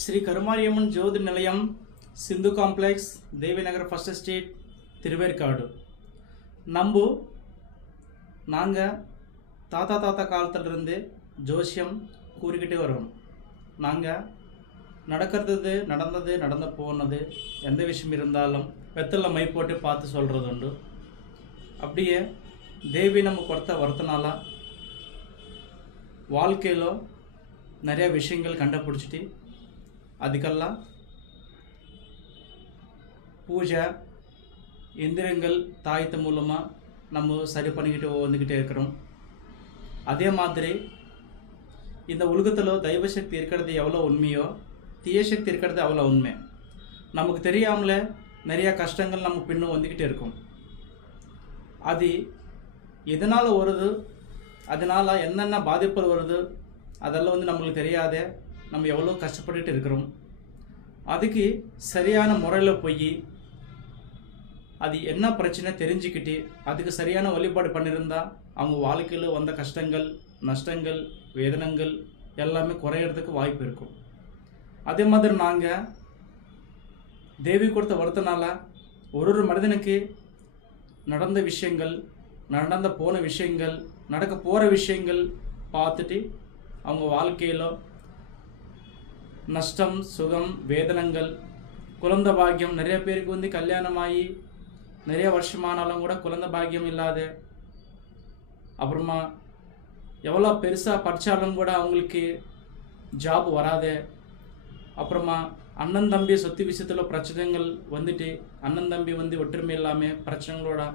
శ్రీ కరుమారియమ్మన్ జ్యోతి నిలయం சிந்து காம்ப்ளெக்ஸ் தேவி நகர் first street Thiruverkadu. நம்பு நாங்கள் தாத்தா காலத்திலிருந்து ஜோசியம் கூறிக்கிட்டே வரோம். நாங்கள் நடந்து போனது எந்த விஷயம் இருந்தாலும் வெத்தலை மை போட்டு பார்த்து சொல்கிறது உண்டு. அப்படியே தேவி நம்ம கொடுத்த வரத்தினால வாழ்க்கையில் நிறைய விஷயங்கள் கண்டுபிடிச்சிட்டு அதுக்கெல்லாம் பூஜை எந்திரங்கள் தாயத்து மூலமாக நம்ம சரி பண்ணிக்கிட்டு வந்துக்கிட்டே இருக்கிறோம். அதே மாதிரி இந்த உலகத்தில் தெய்வ சக்தி இருக்கிறது எவ்வளோ உண்மையோ தீய சக்தி இருக்கிறது அவ்வளோ உண்மை. நமக்கு தெரியாமலே நிறையா கஷ்டங்கள் நம்ம பின்னும் வந்துக்கிட்டே இருக்கும். அது எதனால் வருது, அதனால் என்னென்ன பாதிப்புகள் வருது அதெல்லாம் நம்மளுக்கு தெரியாதே. நம்ம எவ்வளோ கஷ்டப்பட்டுட்டு இருக்கிறோம். அதுக்கு சரியான முறையில் போய் அது என்ன பிரச்சனை தெரிஞ்சுக்கிட்டு அதுக்கு சரியான வழிபாடு பண்ணியிருந்தா அவங்க வாழ்க்கையில் வந்த கஷ்டங்கள் நஷ்டங்கள் வேதனங்கள் எல்லாமே குறையிறதுக்கு வாய்ப்பு இருக்கும். அதே மாதிரி நாங்கள் தேவி கொடுத்த வரத்தினால ஒரு மனிதனுக்கு நடந்த விஷயங்கள் நடந்த போன விஷயங்கள் நடக்க போகிற விஷயங்கள் பார்த்துட்டு அவங்க வாழ்க்கையில் நஷ்டம் சுகம் வேதனங்கள் குழந்தை பாக்கியம் நிறைய பேருக்கு கல்யாணமாகி நிறைய வருஷமானாலும் கூட குழந்தை பாக்கியம் இல்லாத, அப்புறமா எவ்வளோ பெருசாக படித்தாலும் கூட அவங்களுக்கு ஜாப் வராது, அப்புறமா அண்ணன் தம்பி சொத்து விஷயத்தில் பிரச்சனைகள் அண்ணன் தம்பி ஒற்றுமை இல்லாமல் பிரச்சனைகளோட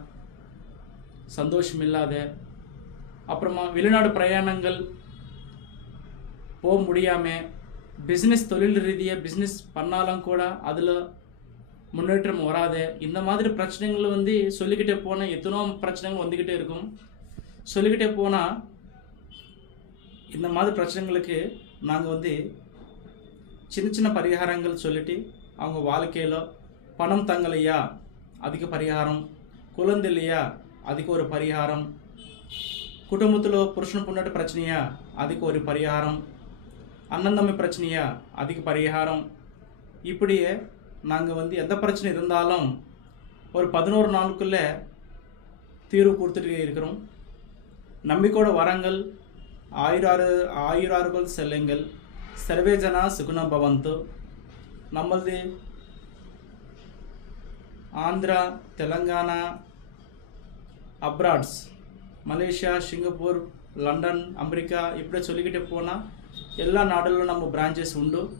சந்தோஷம் இல்லாத, அப்புறமா வெளிநாடு பிரயாணங்கள் போக முடியாமல் பிஸ்னஸ் தொழில் ரீதியாக பிஸ்னஸ் பண்ணாலும் கூட அதில் முன்னேற்றம் வராது. இந்த மாதிரி பிரச்சனைகள் சொல்லிக்கிட்டே போனால் எத்தனோ பிரச்சனைகள் வந்துக்கிட்டே இருக்கும். சொல்லிக்கிட்டே போனால் இந்த மாதிரி பிரச்சனைகளுக்கு நாங்கள் சின்ன பரிகாரங்கள் சொல்லிட்டு அவங்க வாழ்க்கையில் பணம் தங்கலையா அதுக்கு பரிகாரம், குழந்தை இல்லையா அதுக்கு ஒரு பரிகாரம், குடும்பத்தில் புருஷன் பொண்டாட்டி பிரச்சனையா அதுக்கு ஒரு பரிகாரம், அண்ணன் தம்பி பிரச்சனையா அதுக்கு பரிகாரம், இப்படியே நாங்கள் எந்த பிரச்சனை இருந்தாலும் ஒரு 11 நாளுக்குள்ளே தீர்வு கொடுத்துட்டு இருக்கிறோம். நம்பிக்கையோட வரங்கள் ஆயுரார்கள் செல்லுங்கள். சர்வேஜனா சுகுண பவந்து. நம்மளது Andhra Telangana abroads Malaysia Singapore London America இப்படி சொல்லிக்கிட்டே போனால் எல்லா நாடுகளிலும் நம்ம பிரான்ச்சஸ் உண்டு.